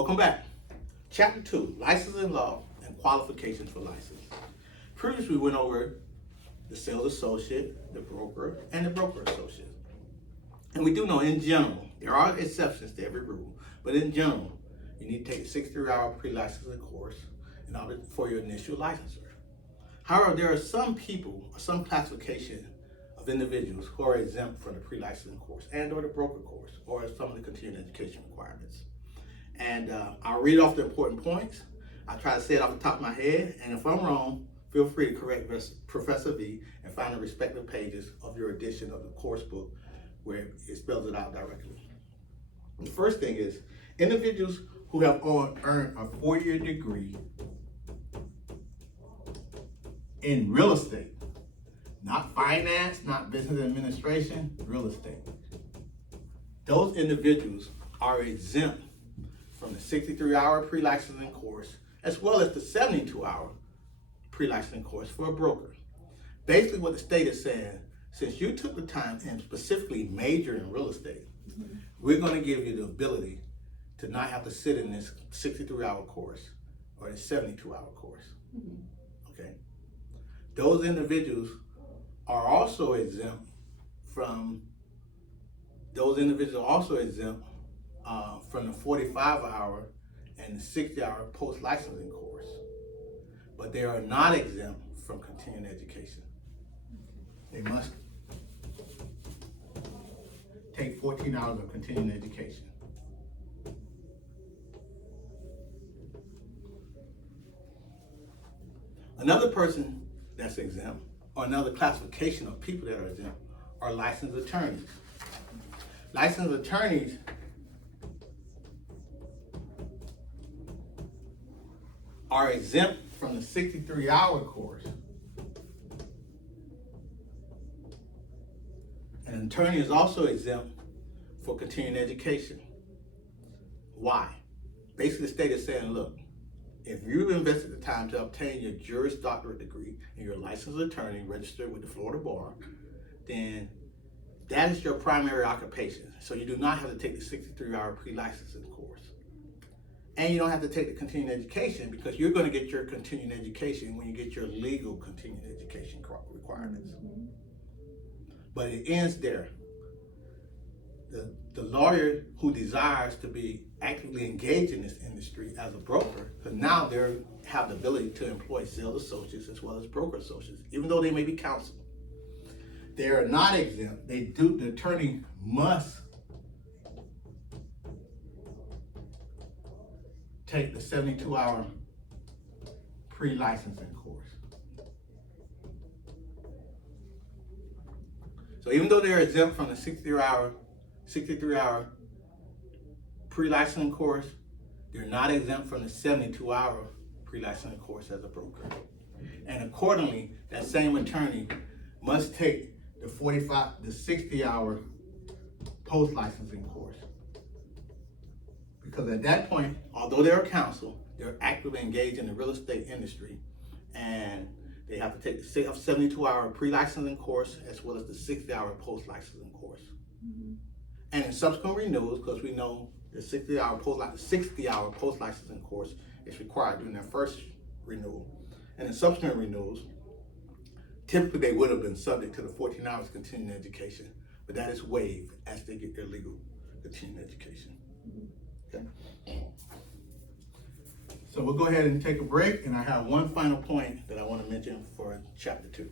Welcome back. Chapter 2, Licensing Law and Qualifications for License. Previously, we went over the sales associate, the broker, and the broker associate. And we do know in general, there are exceptions to every rule, but in general, you need to take a 63-hour pre-licensing course in order for your initial licensure. However, there are some people, some classification of individuals who are exempt from the pre-licensing course and or the broker course or some of the continuing education requirements. And I'll read off the important points. I'll try to say it off the top of my head, and if I'm wrong, feel free to correct Professor V and find the respective pages of your edition of the course book where it spells it out directly. The first thing is individuals who have earned a 4-year degree in real estate, not finance, not business administration, real estate. Those individuals are exempt from the 63-hour pre-licensing course as well as the 72-hour pre-licensing course for a broker. Basically what the state is saying, since you took the time and specifically majored in real estate, we're going to give you the ability to not have to sit in this 63-hour course or this 72-hour course. Okay? Those individuals are also exempt from the 45-hour and the 60-hour post-licensing course, but they are not exempt from continuing education. They must take 14 hours of continuing education. Another person that's exempt, or another classification of people that are exempt, are licensed attorneys. Licensed attorneys are exempt from the 63-hour course. An attorney is also exempt for continuing education. Why? Basically, the state is saying, look, if you've invested the time to obtain your Juris Doctorate degree and you're a licensed attorney registered with the Florida Bar, then that is your primary occupation. So you do not have to take the 63-hour pre-licensing course. And you don't have to take the continuing education because you're going to get your continuing education when you get your legal continuing education requirements. But it ends there. The lawyer who desires to be actively engaged in this industry as a broker, because now they have the ability to employ sales associates as well as broker associates, even though they may be counsel. They are not exempt. The attorney must take the 72-hour pre-licensing course. So even though they're exempt from the 63-hour pre-licensing course, they're not exempt from the 72-hour pre-licensing course as a broker. And accordingly, that same attorney must take the 60-hour post-licensing course. Because at that point, although they're a counsel, they're actively engaged in the real estate industry, and they have to take the 72-hour pre-licensing course as well as the 60-hour post-licensing course. And in subsequent renewals, because we know the 60-hour post-licensing course is required during their first renewal. And in subsequent renewals, typically they would have been subject to the 14 hours continuing education, but that is waived as they get their legal continuing education. Okay. So we'll go ahead and take a break, and I have one final point that I want to mention for chapter 2.